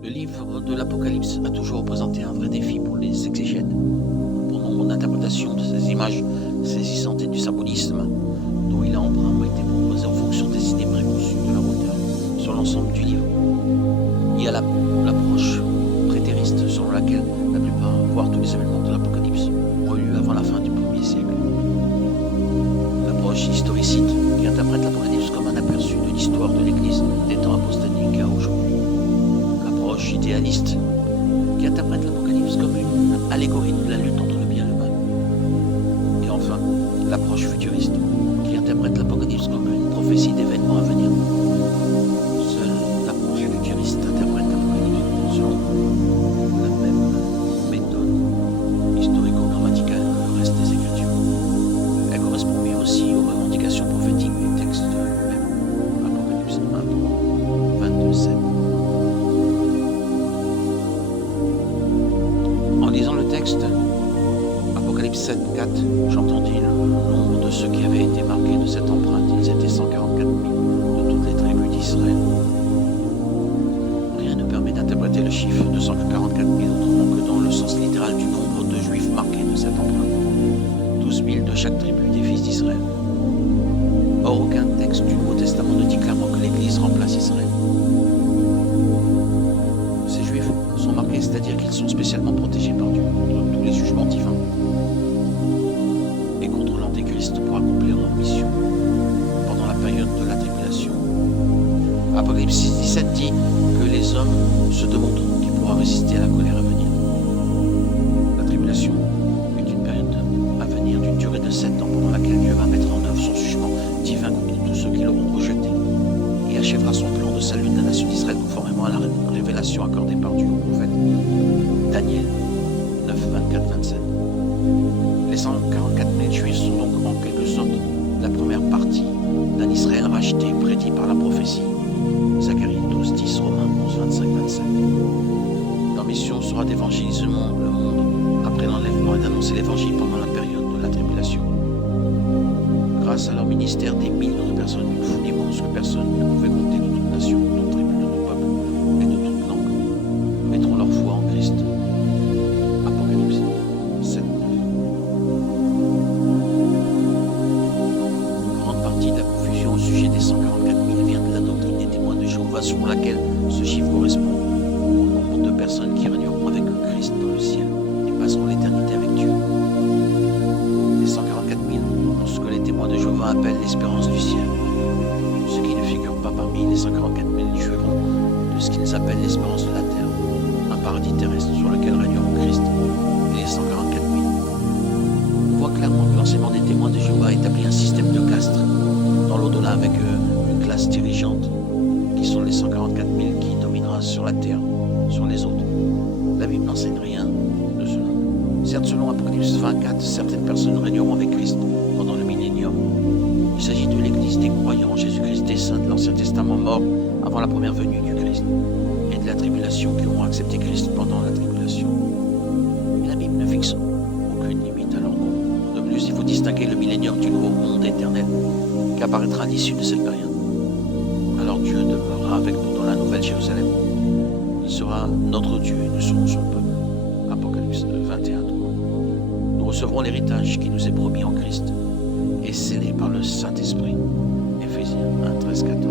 Le livre de l'Apocalypse a toujours représenté un vrai défi pour les exégètes. Pour nombre d'interprétations de ces images saisissantes et du symbolisme dont il a emprunt ont été proposées en fonction des idées préconçues de leur auteur sur l'ensemble du livre. Il y a l'approche prétériste selon laquelle la plupart, voire tous les événements de l'Apocalypse, ont eu lieu avant la fin du 1er siècle. L'approche historiciste qui interprète l'Apocalypse comme un aperçu de l'histoire de l'Église des temps apostoliques à aujourd'hui. L'approche idéaliste qui interprète l'Apocalypse comme une allégorie de la lutte entre le bien et le mal. Et enfin, l'approche futuriste qui interprète l'Apocalypse comme une prophétie d'événements à venir. Seule l'approche futuriste interprète l'Apocalypse selon la même méthode historico-grammaticale que le reste des Écritures. Elle correspond mieux aussi aux revendications prophétiques du texte lui-même. Apocalypse 1, 22, 7. En lisant le texte, Apocalypse 7, 4, j'entendis le nombre de ceux qui avaient été marqués de cette empreinte. Ils étaient 144 000 de toutes les tribus d'Israël. Rien ne permet d'interpréter le chiffre de 144 000 autrement que dans le sens littéral du nombre de Juifs marqués de cette empreinte. 12 000 de chaque tribu des fils d'Israël. Or, aucun texte du Nouveau Testament ne dit clairement que l'Église remplace Israël. Ces Juifs sont marqués, c'est-à-dire qu'ils sont spécialement protégés par Dieu contre tous les jugements divins et contre l'Antéchrist pour accomplir leur mission pendant la période de la tribulation. Apocalypse 6, 17 dit que les hommes se demanderont qui pourra résister à la colère à venir. La tribulation est une période à venir d'une durée de 7 ans pendant laquelle Dieu va mettre en œuvre son jugement divin contre tous ceux qui l'auront rejeté et achèvera son plan de salut de la nation d'Israël conformément à la révélation accordée par Dieu au prophète Daniel 9, 24, 27. Les 144 000 Juifs sont donc en quelque sorte la première partie d'un Israël racheté prédit par la prophétie. Zacharie 12, 10, Romains 11, 25, 27. Leur mission sera d'évangéliser le monde après l'enlèvement et d'annoncer l'évangile pendant la période de la tribulation. Grâce à leur ministère, des millions de personnes, une foule immense que personne ne pouvait compter, de toute nation, de toute tribu, de tout peuple et de toute langue, mettront leur foi en Christ. Apocalypse 7, 9. Une grande partie de la confusion au sujet des 144 000 vient de la doctrine des témoins de Jéhovah, selon laquelle ce chiffre correspond au nombre de personnes qui régneront avec Christ dans le ciel et passeront l'éternité avec Dieu. Les 144 000 ont ce que les témoins de Jéhovah appellent l'espérance du ciel. Ceux qui ne figurent pas parmi les 144 000 jouiront de ce qu'ils appellent l'espérance de la terre, un paradis terrestre sur lequel régneront Christ et les 144 000. On voit clairement que l'enseignement des témoins de Jéhovah établit un système de castes dans l'au-delà avec une classe dirigeante qui sont les 144 000 qui dominera sur la terre, sur les autres. La Bible n'enseigne rien de cela. Certes, selon Apocalypse 24, certaines personnes régneront avec Christ pendant le millénium. Il s'agit de l'Église des croyants en Jésus-Christ, des saints de l'Ancien Testament morts avant la première venue du Christ, et de la tribulation qui auront accepté Christ pendant la tribulation. Et la Bible ne fixe aucune limite à leur nombre. De plus, il faut distinguer le millénium du nouveau monde éternel qui apparaîtra à l'issue de cette période. Alors Dieu demeurera avec nous dans la nouvelle Jérusalem. Il sera notre Dieu et nous serons son peuple. Apocalypse 21, 3. Nous recevrons l'héritage qui nous est promis en Christ et scellé par le Saint-Esprit. Éphésiens 1, 13, 14.